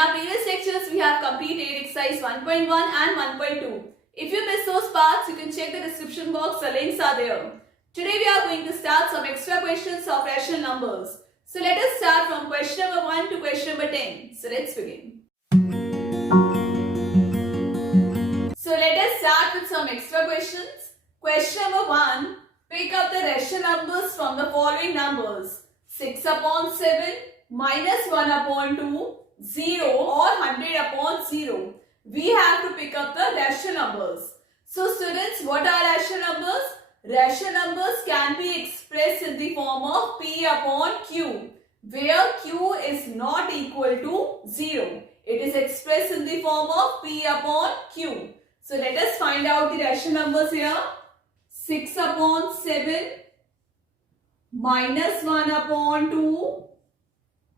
our previous lectures, we have completed exercise 1.1 and 1.2. If you missed those parts, you can check the description box, the links are there. Today we are going to start some extra questions of rational numbers. So let us start from question number 1 to question number 10. So let's begin. So let us start with some extra questions. Question number 1. Pick up the rational numbers from the following numbers. 6 upon 7, minus 1 upon 2, 0 or 100 upon 0. We have to pick up the rational numbers. So students, what are rational numbers? Rational numbers can be expressed in the form of P upon Q, where Q is not equal to 0. It is expressed in the form of P upon Q. So let us find out the rational numbers here. 6 upon 7, minus 1 upon 2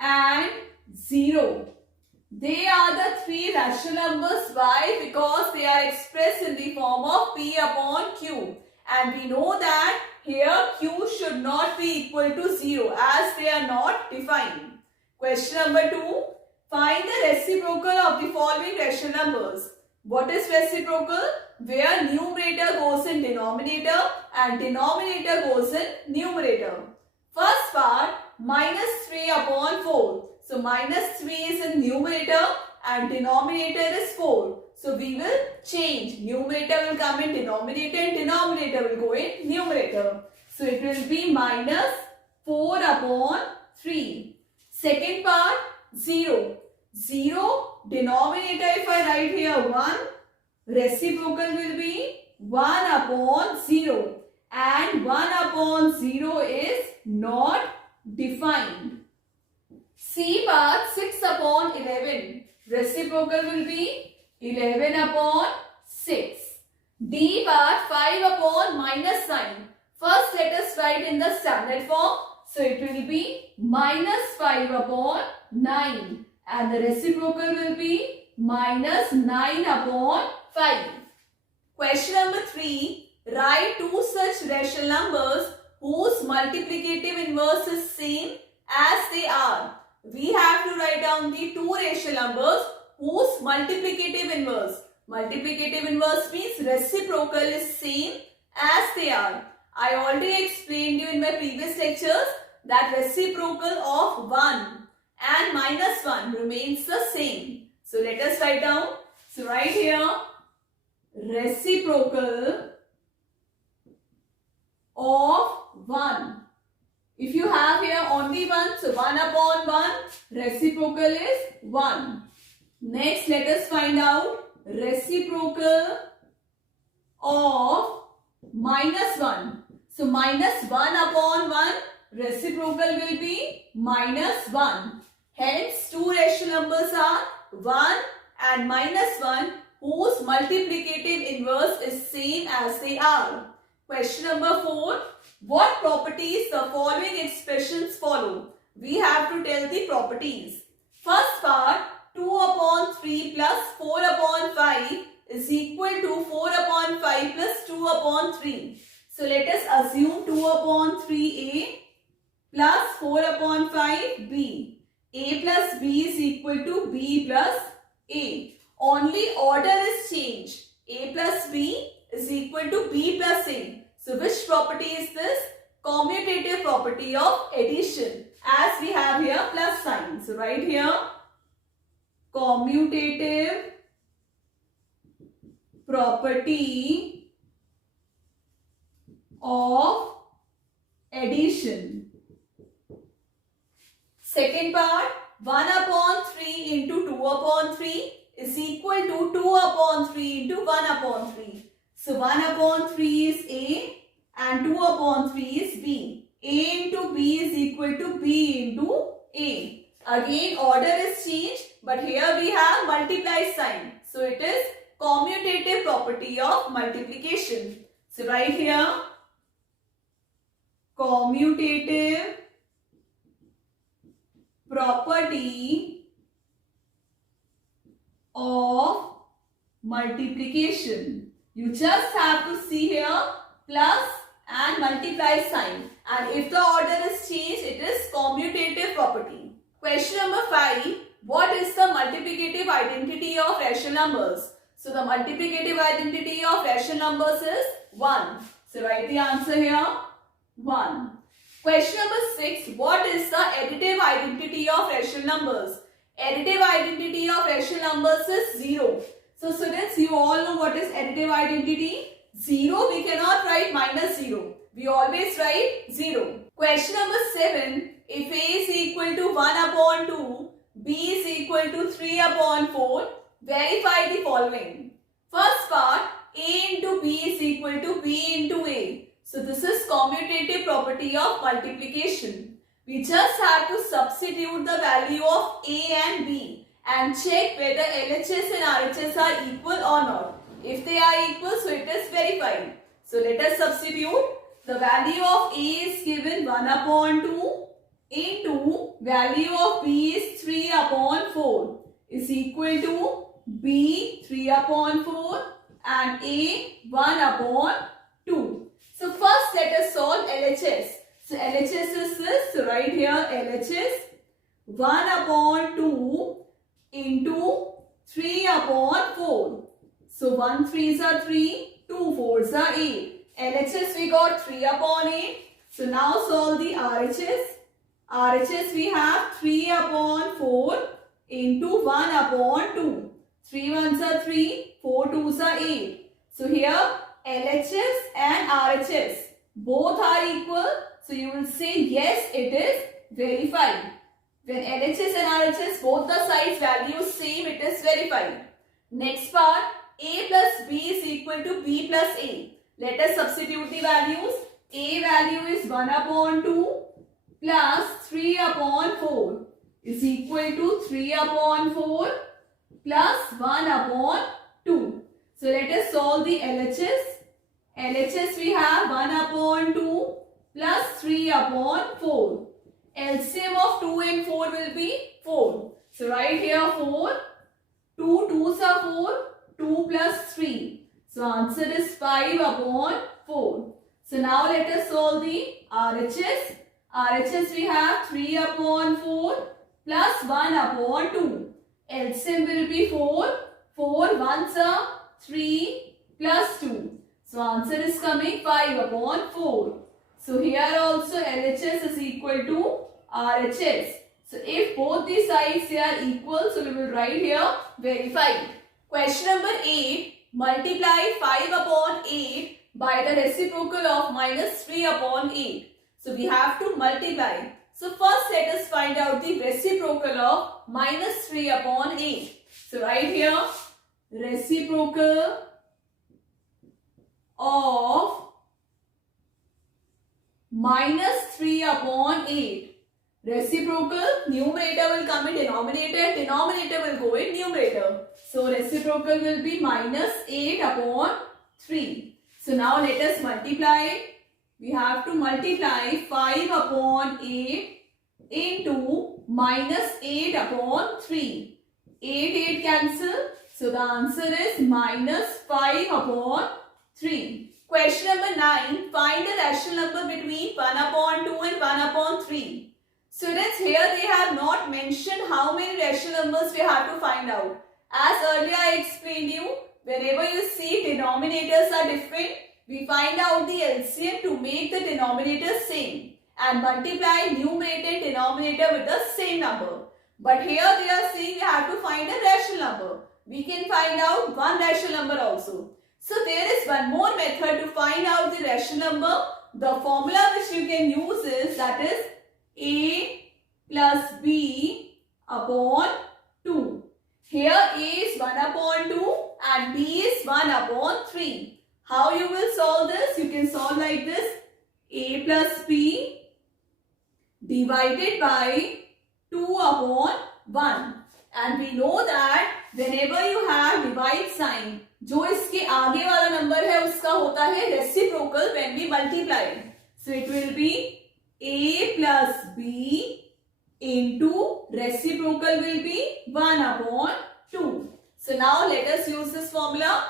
and 0. They are the three rational numbers. Why? Because they are expressed in the form of P upon Q. And we know that here Q should not be equal to 0 as they are not defined. Question number 2. Find the reciprocal of the following rational numbers. What is reciprocal? Where numerator goes in denominator and denominator goes in numerator. First part, minus 3 upon 4. So minus 3 is in numerator and denominator is 4. So we will change. Numerator will come in denominator and denominator will go in numerator. So it will be minus 4 upon 3. Second part, 0. 0, denominator if I write here 1, reciprocal will be 1 upon 0. And 1 upon 0 is not defined. C part, 6 upon 11. Reciprocal will be 11 upon 6. D part, 5 upon minus 9. First let us write in the standard form. So it will be minus 5 upon 9. And the reciprocal will be minus 9 upon 5. Question number 3. Write two such rational numbers whose multiplicative inverse is same as they are. We have to write down the two rational numbers whose multiplicative inverse. Multiplicative inverse means reciprocal is same as they are. I already explained you in my previous lectures that reciprocal of 1 and minus 1 remains the same. So let us write down. So write here reciprocal of 1. If you have here only 1, so 1 upon 1, reciprocal is 1. Next, let us find out reciprocal of minus 1. So minus 1 upon 1, reciprocal will be minus 1. Hence, two rational numbers are 1 and minus 1 whose multiplicative inverse is same as they are. Question number 4. What properties the following expressions follow? We have to tell the properties. First part, 2 upon 3 plus 4 upon 5 is equal to 4 upon 5 plus 2 upon 3. So let us assume 2 upon 3a plus 4 upon 5b. A plus b is equal to b plus a. Only order is changed. A plus b is equal to b plus a. So which property is this? Commutative property of addition. As we have here plus sign. So write here commutative property of addition. Second part, 1 upon 3 into 2 upon 3 is equal to 2 upon 3 into 1 upon 3. So 1 upon 3 is A and 2 upon 3 is B. A into B is equal to B into A. Again order is changed, but here we have multiply sign. So it is commutative property of multiplication. So write here commutative property of multiplication. You just have to see here plus and multiply sign, and if the order is changed, it is commutative property. Question number 5. what is the multiplicative identity of rational numbers? So the multiplicative identity of rational numbers is 1. So write the answer here, 1. Question number 6. What is the additive identity of rational numbers? Additive identity of rational numbers is 0. So students, you all know what is additive identity. 0, we cannot write minus 0. We always write 0. Question number 7. If A is equal to 1 upon 2, B is equal to 3 upon 4, verify the following. First part, A into B is equal to B into A. So this is commutative property of multiplication. We just have to substitute the value of A and B and check whether LHS and RHS are equal or not. If they are equal, so it is verified. So let us substitute. The value of A is given 1 upon 2 into value of B is 3 upon 4 is equal to B 3 upon 4 and A 1 upon 2. So first let us solve LHS. So LHS is this. So right here LHS 1 upon 2 into 3 upon 4. So 1 3s are 3, 2 4s are 8. LHS we got 3 upon 8. So now solve the RHS. RHS we have 3 upon 4 into 1 upon 2. 3 1s are 3, 4 2s are 8. So here LHS and RHS both are equal. So you will say yes, it is verified. When LHS and RHS both the sides values same, it is verified. Next part, A plus B is equal to B plus A. Let us substitute the values. A value is 1 upon 2 plus 3 upon 4 is equal to 3 upon 4 plus 1 upon 2. So let us solve the LHS. LHS we have 1 upon 2 plus 3 upon 4. LCM of 2 and 4 will be 4. So right here 4. 2 2s are 4. 2 plus 3. So answer is 5 upon 4. So now let us solve the RHS. RHS we have 3 upon 4 plus 1 upon 2. LCM will be 4. 4 1s are 3 plus 2. So answer is coming 5 upon 4. So here also LHS is equal to RHS. So if both the sides are equal, so we will write here verified. Question number 8. Multiply 5 upon 8 by the reciprocal of minus 3 upon 8. So we have to multiply. So first let us find out the reciprocal of minus 3 upon 8. So right here reciprocal of minus 3 upon 8. Reciprocal, numerator will come in denominator, denominator will go in numerator. So reciprocal will be minus 8 upon 3. So now let us multiply. We have to multiply 5 upon 8 into minus 8 upon 3. 8 8 cancel. So the answer is minus 5 upon 3. Question number 9. Find a rational number between 1 upon 2 and 1 upon 3. Students, here they have not mentioned how many rational numbers we have to find out. As earlier I explained you, whenever you see denominators are different, we find out the LCM to make the denominator same and multiply numerator and denominator with the same number. But here they are saying we have to find a rational number. We can find out one rational number also. So there is one more method to find out the rational number. The formula which you can use is, that is A plus B upon 2. Here A is 1 upon 2 and B is 1 upon 3. How you will solve this? You can solve like this. A plus B divided by 2 upon 1. And we know that whenever you have divide sign, जो इसके आगे वाला number है उसका होता है reciprocal when we multiply. So it will be A plus B into reciprocal will be 1 upon 2. So now let us use this formula.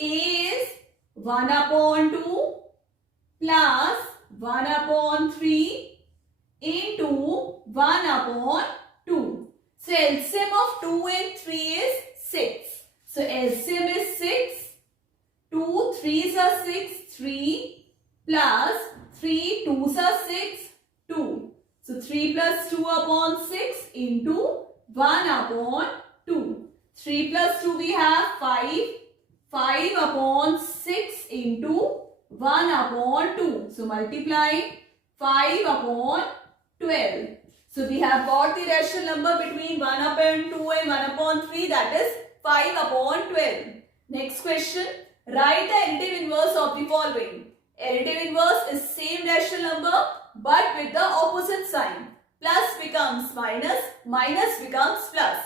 A is 1 upon 2 plus 1 upon 3 into 1 upon 2. So LCM of 2 and 3 is 6. So LCM is 6. 2 3s are 6. 3 plus 3 2s are 6. 2. So 3 plus 2 upon 6 into 1 upon 2. 3 plus 2 we have 5. 5 upon 6 into 1 upon 2. So multiply 5 upon 12. So we have got the rational number between 1 upon 2 and 1 upon 3, that is 5 upon 12. Next question. Write the additive inverse of the following. Additive inverse is same rational number but with the opposite sign. Plus becomes minus, minus becomes plus.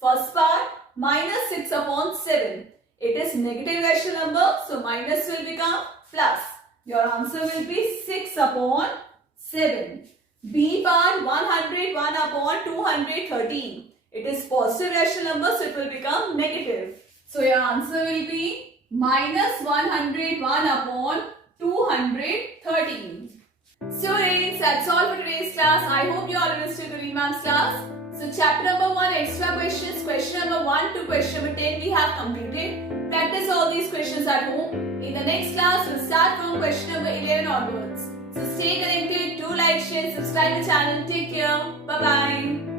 First part, minus 6 upon 7. It is negative rational number, so minus will become plus. Your answer will be 6 upon 7. B part, 101 upon 213. It is positive rational number, so it will become negative. So your answer will be minus 101 upon 213. Students, that's all for today's class. I hope you all understood the ma'am's class. So chapter number 1 extra questions, question number 1 to question number 10 we have completed. Practice all these questions at home. In the next class, we'll start from question number 11 onwards. So stay connected, do like, share, subscribe the channel. Take care. Bye-bye.